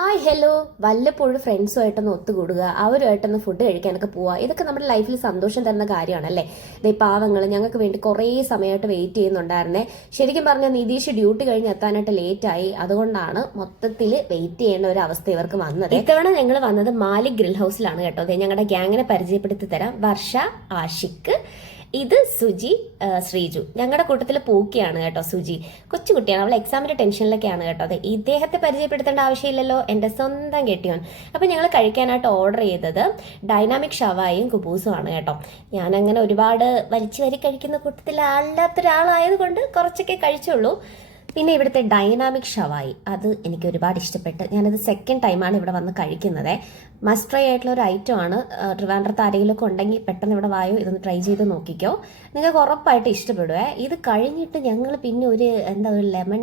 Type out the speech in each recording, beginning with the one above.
Hi hello വല്ലപ്പോഴും ഫ്രണ്ട്സുമായിട്ടൊന്ന് ഒത്തുകൂടുക അവരുമായിട്ടൊന്ന് food കഴിക്കാനൊക്കെ പോവുക ഇതൊക്കെ നമ്മുടെ ലൈഫിൽ സന്തോഷം തരുന്ന കാര്യമാണല്ലേ. ഇതേ പാവങ്ങൾ ഞങ്ങൾക്ക് വേണ്ടി കുറേ സമയമായിട്ട് വെയിറ്റ് ചെയ്യുന്നുണ്ടായിരുന്നേ. ശരിക്കും പറഞ്ഞാൽ നിതീഷ് ഡ്യൂട്ടി കഴിഞ്ഞ് എത്താനായിട്ട് ലേറ്റായി. അതുകൊണ്ടാണ് മൊത്തത്തിൽ വെയിറ്റ് ചെയ്യേണ്ട ഒരു അവസ്ഥ ഇവർക്ക് വന്നത്. ഇത്തവണ ഞങ്ങൾ വന്നത് മാലിക് ഗ്രിൽ ഹൗസിലാണ് കേട്ടോ. അതെ, ഞങ്ങളുടെ ഗ്യാങ്ങിനെ പരിചയപ്പെടുത്തി തരാം. വർഷ, ആഷിഖ്, ഇത് സുജി, ശ്രീജു. ഞങ്ങളുടെ കൂട്ടത്തിൽ പൂക്കിയാണ് കേട്ടോ. സുജി കൊച്ചുകുട്ടിയാണ്, അവൾ എക്സാമിന്റെ ടെൻഷനിലൊക്കെയാണ് കേട്ടോ. അതെ, ഇദ്ദേഹത്തെ പരിചയപ്പെടുത്തേണ്ട ആവശ്യമില്ലല്ലോ, എന്റെ സ്വന്തം കെട്ടിയോൻ. അപ്പൊ ഞങ്ങൾ കഴിക്കാനായിട്ട് ഓർഡർ ചെയ്തത് ഡൈനാമിക് ഷവായും കുബൂസും ആണ് കേട്ടോ. ഞാൻ അങ്ങനെ ഒരുപാട് വലിച്ചു വരി കഴിക്കുന്ന കൂട്ടത്തിൽ അല്ലാത്തൊരാളായതുകൊണ്ട് കുറച്ചൊക്കെ കഴിച്ചുള്ളൂ. പിന്നെ ഇവിടുത്തെ ഡൈനാമിക് ഷവായി അത് എനിക്ക് ഒരുപാട് ഇഷ്ടപ്പെട്ട്. ഞാനത് സെക്കൻഡ് ടൈമാണ് ഇവിടെ വന്ന് കഴിക്കുന്നത്. മസ്റ്റ് ട്രൈ ആയിട്ടുള്ള ഒരു ഐറ്റം ആണ്. ട്രിവാൻഡ്രത്ത് ആരെങ്കിലുമൊക്കെ ഉണ്ടെങ്കിൽ പെട്ടെന്ന് ഇവിടെ വായോ, ഇതൊന്ന് ട്രൈ ചെയ്ത് നോക്കിക്കോ, നിങ്ങൾക്ക് ഉറപ്പായിട്ട് ഇഷ്ടപ്പെടുവേ. ഇത് കഴിഞ്ഞിട്ട് ഞങ്ങൾ പിന്നെ ഒരു ഒരു ലെമൺ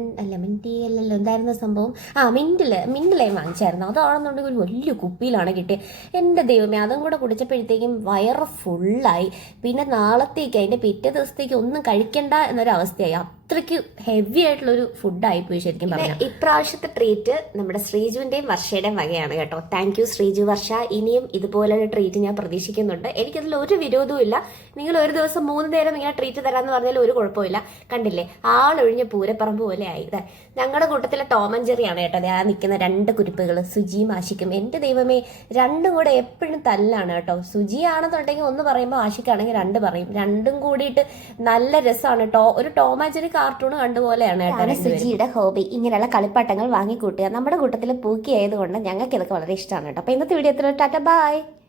ടീ അല്ലല്ലോ, എന്തായിരുന്ന സംഭവം, മിന്റ് ലൈം വാങ്ങിച്ചായിരുന്നു. അതാണെന്നുണ്ടെങ്കിൽ ഒരു വലിയ കുപ്പിയിലാണ് കിട്ടിയത്. എൻ്റെ ദൈവമേ, അതും കൂടെ കുടിച്ചപ്പോഴത്തേക്കും വയറ് ഫുള്ളായി. പിന്നെ നാളത്തേക്ക്, അതിൻ്റെ പിറ്റേ ദിവസത്തേക്ക് ഒന്നും കഴിക്കണ്ട എന്നൊരു അവസ്ഥയായി. അത്രയ്ക്ക് ഹെവി ആയിട്ടുള്ള ഒരു ഫുഡായി പോയി ശരിക്കും പറഞ്ഞാൽ. ഇപ്രാവശ്യത്തെ ട്രീറ്റ് നമ്മുടെ ശ്രീജുവിന്റെയും വർഷയുടെയും വകയാണ് കേട്ടോ. താങ്ക് യു ശ്രീജു, വർഷ. ഇനിയും ഇതുപോലൊരു ട്രീറ്റ് ഞാൻ പ്രതീക്ഷിക്കുന്നുണ്ട്. എനിക്കതിൽ ഒരു വിരോധവും ഇല്ല. നിങ്ങൾ ഒരു ദിവസം 3 നേരം ഇങ്ങനെ ട്രീറ്റ് തരാന്ന് പറഞ്ഞാൽ ഒരു കുഴപ്പമില്ല. കണ്ടില്ലേ, ആളൊഴിഞ്ഞ പൂരപ്പറമ്പ് പോലെ ആയി. ഞങ്ങളുടെ കൂട്ടത്തിലെ ടോം ആൻഡ് ജെറിയാണ് കേട്ടോ. ആ നിൽക്കുന്ന 2 കുരിപ്പുകൾ, സുജിയും ആഷിക്കും. എൻ്റെ ദൈവമേ, രണ്ടും കൂടെ എപ്പോഴും തല്ലാണ് കേട്ടോ. സുജി ആണെന്നുണ്ടെങ്കിൽ 1 പറയുമ്പോൾ ആഷിക്കാണെങ്കിൽ 2 പറയും. രണ്ടും കൂടിയിട്ട് നല്ല രസമാണ് കേട്ടോ. ഒരു ടോം ആൻഡ് ജെറി കാർട്ടൂൺ കണ്ടുപോലെയാണ് കേട്ടോ. സുജിയുടെ ഹോബി ഇങ്ങനെയുള്ള കളിപ്പാട്ടങ്ങൾ വാങ്ങിക്കൂട്ടുക. നമ്മുടെ കൂട്ടത്തിൽ പൂക്കി ആയതുകൊണ്ട് ഞങ്ങൾക്ക് ഇതൊക്കെ വളരെ ഇഷ്ടമാണ് കേട്ടോ. അപ്പൊ ഇന്നത്തെ വീഡിയോ എത്ര ടാറ്റ ബൈ.